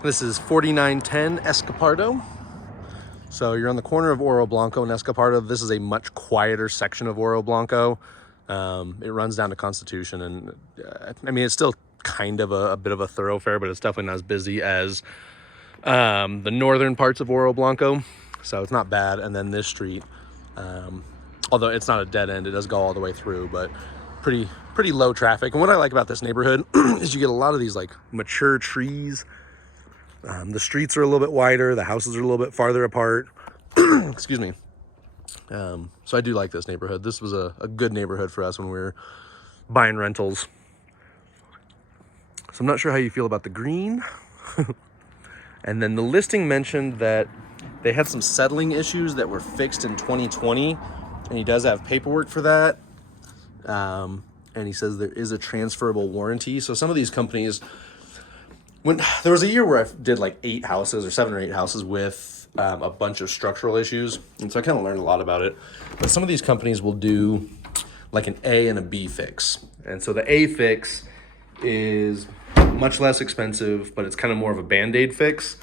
This is 4910 Escapardo. So you're on the corner of Oro Blanco and Escapardo. This is a much quieter section of Oro Blanco. It runs down to Constitution, and I mean, it's still kind of a bit of a thoroughfare, but it's definitely not as busy as the northern parts of Oro Blanco. So it's not bad. And then this street, although it's not a dead end, it does go all the way through, but pretty low traffic. And what I like about this neighborhood is you get a lot of these like mature trees. The streets are a little bit wider. The houses are a little bit farther apart. Excuse me. So I do like this neighborhood. This was a good neighborhood for us when we were buying rentals. So I'm not sure how you feel about the green. And then the listing mentioned that they had some settling issues that were fixed in 2020. And he does have paperwork for that. And he says there is a transferable warranty. So some of these companies, when there was a year where I did like 8 houses or 7 or 8 houses with a bunch of structural issues. And so I kind of learned a lot about it. But some of these companies will do like an A and a B fix. And so the A fix is much less expensive, but it's kind of more of a Band-Aid fix.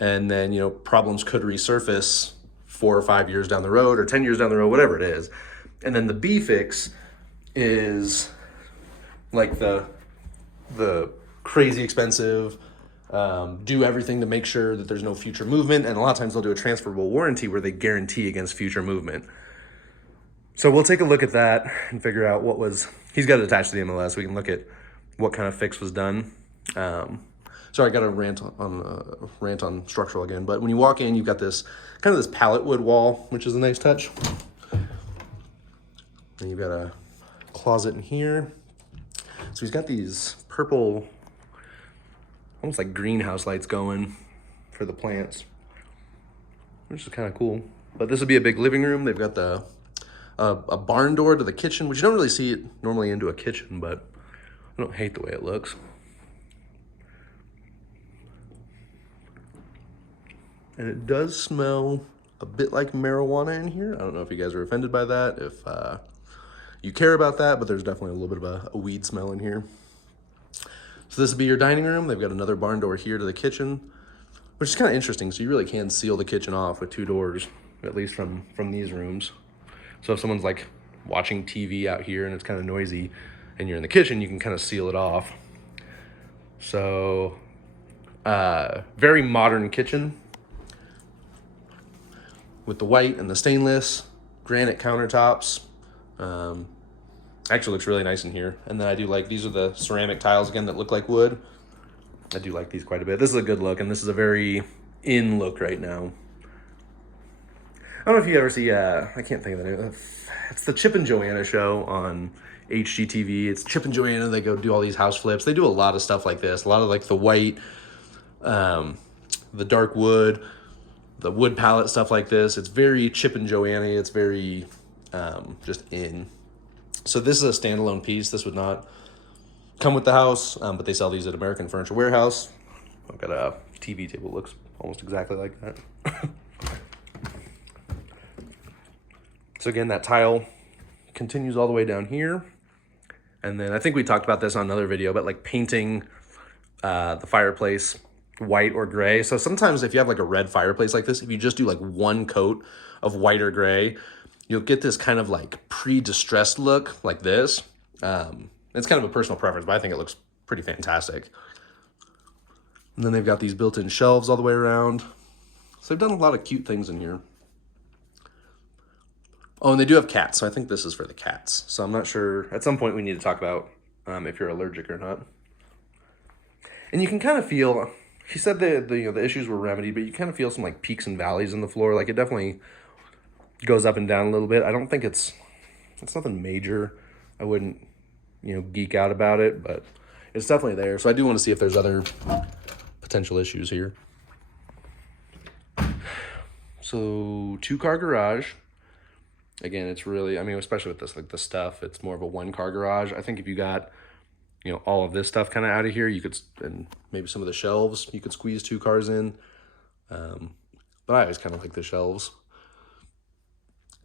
And then, you know, problems could resurface 4 or 5 years down the road or 10 years down the road, whatever it is. And then the B fix is like the crazy expensive, do everything to make sure that there's no future movement. And a lot of times they'll do a transferable warranty where they guarantee against future movement. So we'll take a look at that and figure out what was, he's got it attached to the MLS. We can look at what kind of fix was done. Sorry, I got a rant on structural again, but when you walk in, you've got this kind of this pallet wood wall, which is a nice touch. And you've got a closet in here. So he's got these purple, almost like greenhouse lights going for the plants, which is kind of cool. But this would be a big living room. They've got the a barn door to the kitchen, which you don't really see it normally into a kitchen, but I don't hate the way it looks. And it does smell a bit like marijuana in here. I don't know if you guys are offended by that, if you care about that, but there's definitely a little bit of a weed smell in here. So this would be your dining room. They've got another barn door here to the kitchen, which is kind of interesting. So you really can seal the kitchen off with 2 doors, at least from these rooms. So if someone's like watching TV out here and it's kind of noisy and you're in the kitchen, you can kind of seal it off. So very modern kitchen with the white and the stainless, granite countertops. Actually looks really nice in here. And then I do like, these are the ceramic tiles again that look like wood. I do like these quite a bit. This is a good look, and this is a very in look right now. I don't know if you ever see, I can't think of the name. It's the Chip and Joanna show on HGTV. It's Chip and Joanna. They go do all these house flips. They do a lot of stuff like this. A lot of like the white, the dark wood, the wood palette, stuff like this. It's very Chip and Joanna. It's very just in. So this is a standalone piece. This would not come with the house, but they sell these at American Furniture Warehouse. I've got a TV table, looks almost exactly like that. So again, that tile continues all the way down here. And then I think we talked about this on another video, but like painting the fireplace white or gray. So sometimes if you have like a red fireplace like this, if you just do like 1 coat of white or gray, you'll get this kind of like pre-distressed look like this. It's kind of a personal preference, but I think it looks pretty fantastic. And then they've got these built-in shelves all the way around. So they've done a lot of cute things in here. Oh, and they do have cats, so I think this is for the cats. So I'm not sure, at some point we need to talk about if you're allergic or not. And you can kind of feel, he said the issues were remedied, but you kind of feel some like peaks and valleys in the floor. Like it definitely goes up and down a little bit. I don't think it's nothing major. I wouldn't, geek out about it, but it's definitely there. So I do want to see if there's other potential issues here. So 2-car garage. Again, it's really, I mean, especially with this, like the stuff, it's more of a 1-car garage. I think if you got, all of this stuff kind of out of here, you could, and maybe some of the shelves, you could squeeze 2 cars in. But I always kind of like the shelves.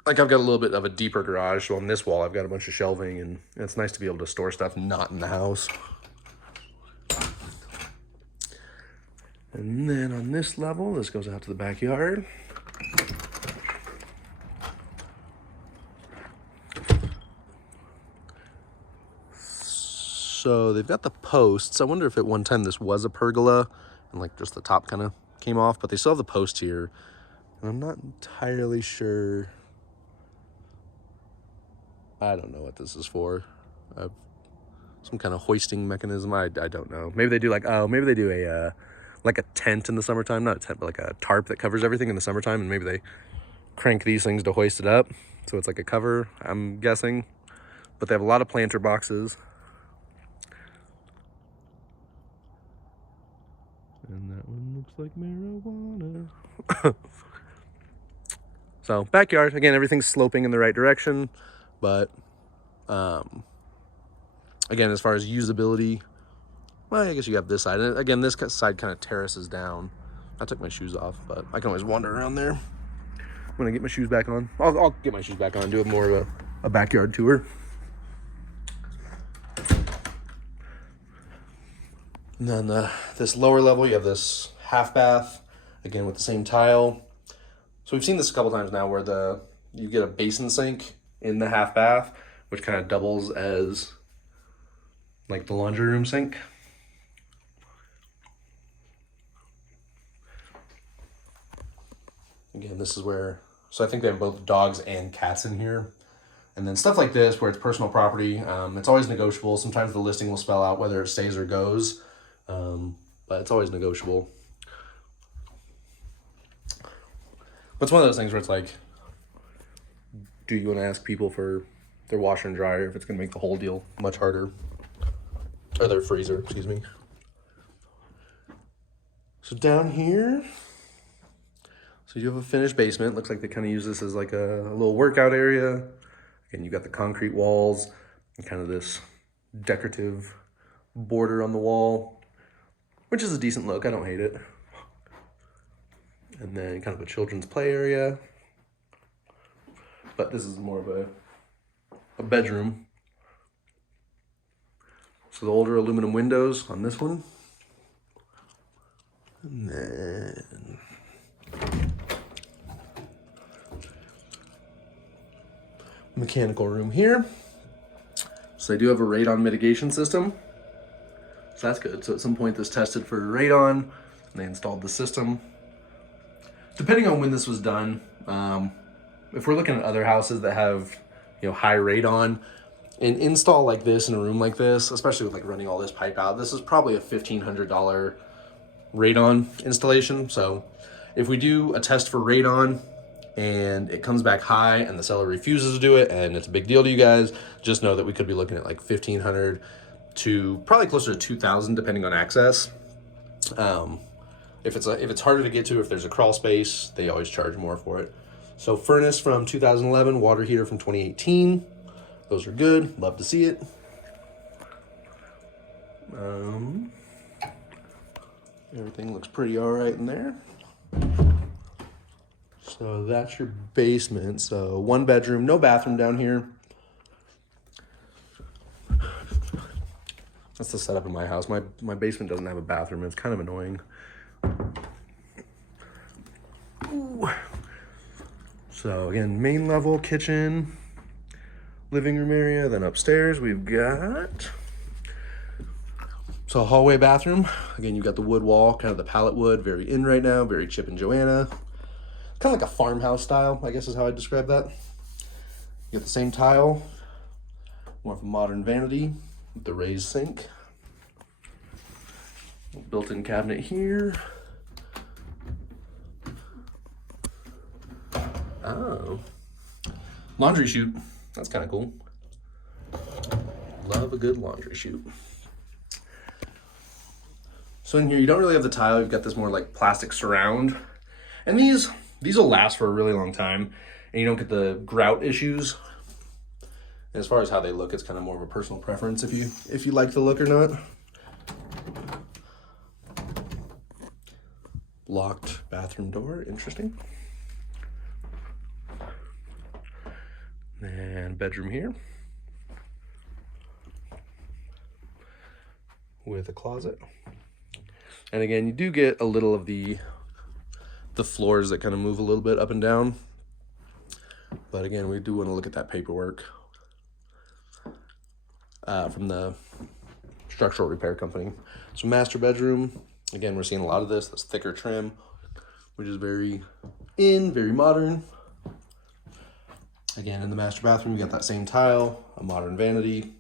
Like I've got a little bit of a deeper garage, so on this wall I've got a bunch of shelving, and it's nice to be able to store stuff not in the house. And then on this level, this goes out to the backyard. So they've got the posts. I wonder if at one time this was a pergola and like just the top kind of came off, but they still have the post here. And I'm not entirely sure. I don't know what this is for. Some kind of hoisting mechanism. I don't know. Maybe they do like, oh, maybe they do a like a tent in the summertime. Not a tent, but like a tarp that covers everything in the summertime. And maybe they crank these things to hoist it up. So it's like a cover, I'm guessing. But they have a lot of planter boxes. And that one looks like marijuana. So backyard, again, everything's sloping in the right direction. But again, as far as usability, well, I guess you have this side. And again, this side kind of terraces down. I took my shoes off, but I can always wander around there. I'm gonna get my shoes back on. I'll get my shoes back on, do more of a backyard tour. And then this lower level, you have this half bath, again with the same tile. So we've seen this a couple times now where you get a basin sink in the half bath, which kind of doubles as like the laundry room sink. Again, this is where, so I think they have both dogs and cats in here. And then stuff like this where it's personal property, it's always negotiable. Sometimes the listing will spell out whether it stays or goes, but it's always negotiable. But it's one of those things where it's like, do you want to ask people for their washer and dryer if it's going to make the whole deal much harder? Or their freezer, excuse me. So down here, so you have a finished basement. Looks like they kind of use this as like a little workout area. Again, you've got the concrete walls and kind of this decorative border on the wall, which is a decent look. I don't hate it. And then kind of a children's play area. But this is more of a bedroom. So the older aluminum windows on this one. And then mechanical room here. So they do have a radon mitigation system. So that's good. So at some point this tested for radon and they installed the system. Depending on when this was done, if we're looking at other houses that have, high radon, an install like this in a room like this, especially with like running all this pipe out, this is probably a $1,500 radon installation. So if we do a test for radon and it comes back high and the seller refuses to do it and it's a big deal to you guys, just know that we could be looking at like $1,500 to probably closer to $2,000 depending on access. If it's harder to get to, if there's a crawl space, they always charge more for it. So furnace from 2011, water heater from 2018. Those are good. Love to see it. Everything looks pretty all right in there. So that's your basement. So 1 bedroom, no bathroom down here. That's the setup in my house. My basement doesn't have a bathroom. It's kind of annoying. Ooh. So again, main level, kitchen, living room area. Then upstairs we've got a hallway bathroom. Again, you've got the wood wall, kind of the pallet wood, very in right now, very Chip and Joanna. Kind of like a farmhouse style, I guess is how I describe that. You got the same tile, more of a modern vanity with the raised sink. Built-in cabinet here. Oh, laundry chute. That's kind of cool. Love a good laundry chute. So in here, you don't really have the tile. You've got this more like plastic surround. And these will last for a really long time. And you don't get the grout issues. And as far as how they look, it's kind of more of a personal preference if you like the look or not. Locked bathroom door, interesting. And bedroom here with a closet. And again, you do get a little of the floors that kind of move a little bit up and down. But again, we do want to look at that paperwork from the structural repair company. So master bedroom, again, we're seeing a lot of this thicker trim, which is very modern. Again, in the master bathroom, you got that same tile, a modern vanity.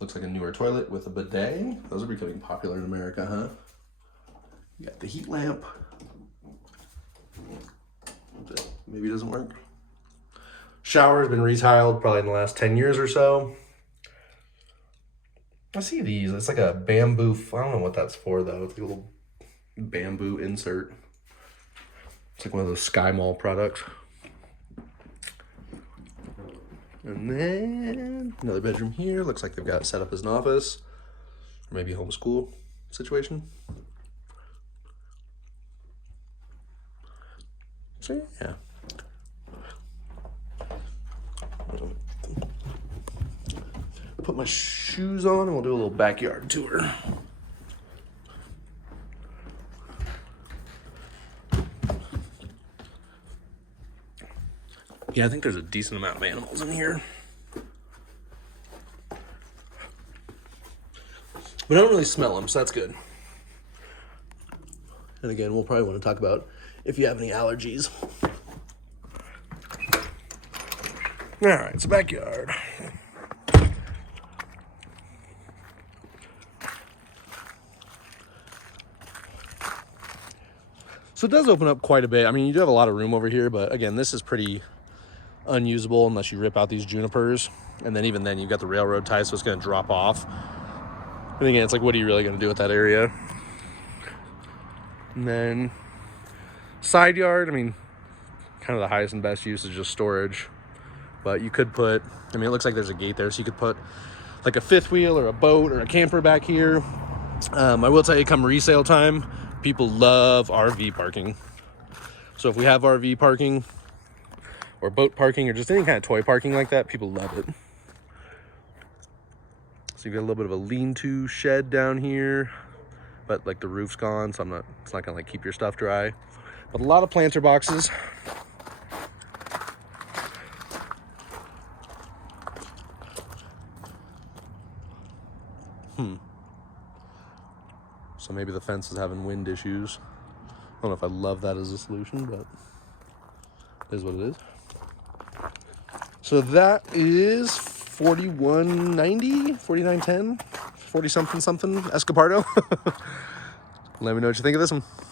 Looks like a newer toilet with a bidet. Those are becoming popular in America, huh? You got the heat lamp. That maybe doesn't work. Shower has been retiled probably in the last 10 years or so. I see these. It's like a bamboo. I don't know what that's for though. It's like a little bamboo insert. It's like one of those Sky Mall products. And then another bedroom here. Looks like they've got it set up as an office or maybe a homeschool situation. So yeah. Put my shoes on and we'll do a little backyard tour. Yeah, I think there's a decent amount of animals in here. But I don't really smell them, so that's good. And again, we'll probably want to talk about if you have any allergies. All right, it's a backyard. So it does open up quite a bit. I mean, you do have a lot of room over here, but again, this is pretty unusable unless you rip out these junipers. And then even then, you've got the railroad ties, so it's going to drop off. And again, it's like, what are you really going to do with that area? And then side yard, I mean, kind of the highest and best use is just storage. But you could put, I mean, it looks like there's a gate there, so you could put like a fifth wheel or a boat or a camper back here. I will tell you, come resale time, people love RV parking. So if we have RV parking or boat parking or just any kind of toy parking like that, people love it. So you've got a little bit of a lean-to shed down here, but like the roof's gone, so it's not gonna like keep your stuff dry. But a lot of planter boxes. So maybe the fence is having wind issues. I don't know if I love that as a solution, but it is what it is. So that is $41.90, $49.10, 40 something Escapardo. Let me know what you think of this one.